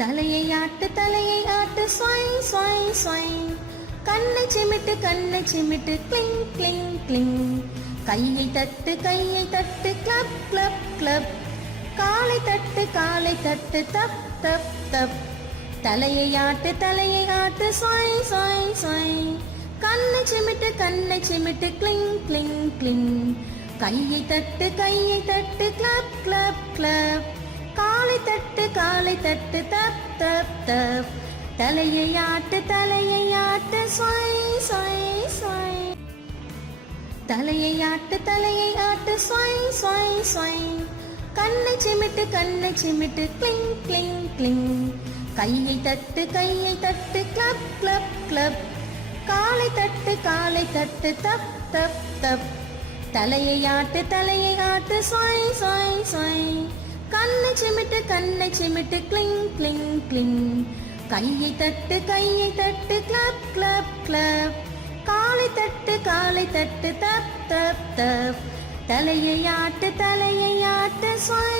தலையை ஆட்டு ஸ்வை ஸ்வை ஸ்வை. கண்ணை சிமிட்டு கிளிங் கிளிங் கிளிங். கையை தட்டு கிளப் கிளப் கிளப். காலை தட்டு தப் தப் தப். தலையை ஆட்டு ஸ்வை ஸ்வை ஸ்வை. கண்ணை சிமிட்டு கிளிங் கிளிங் கிளிங். கையை தட்டு கிளப் கிளப் கிளப். காலை தட்டு தப் தப் தப். தலையை ஆட்டு ஸ்வை ஸ்வை ஸ்வை. தலையை ஆட்டு ஸ்வை ஸ்வை ஸ்வை. கண்ணை சிமிட்டு கிளிங் கிளிங் கிளிங். கையை தட்டு கிளப் கிளப் கிளப். காலை தட்டு தப் தப் தப். தலையை ஆட்டு ஸ்வை ஸ்வை ஸ்வை. கண்ணை சிமிட்டு கிளிங் கிளிங் கிளிங். கையை தட்டு கிளப் கிளப் கிளப். காலை தட்டு தப் தப் தப். தலையை ஆட்டு ஸ்வை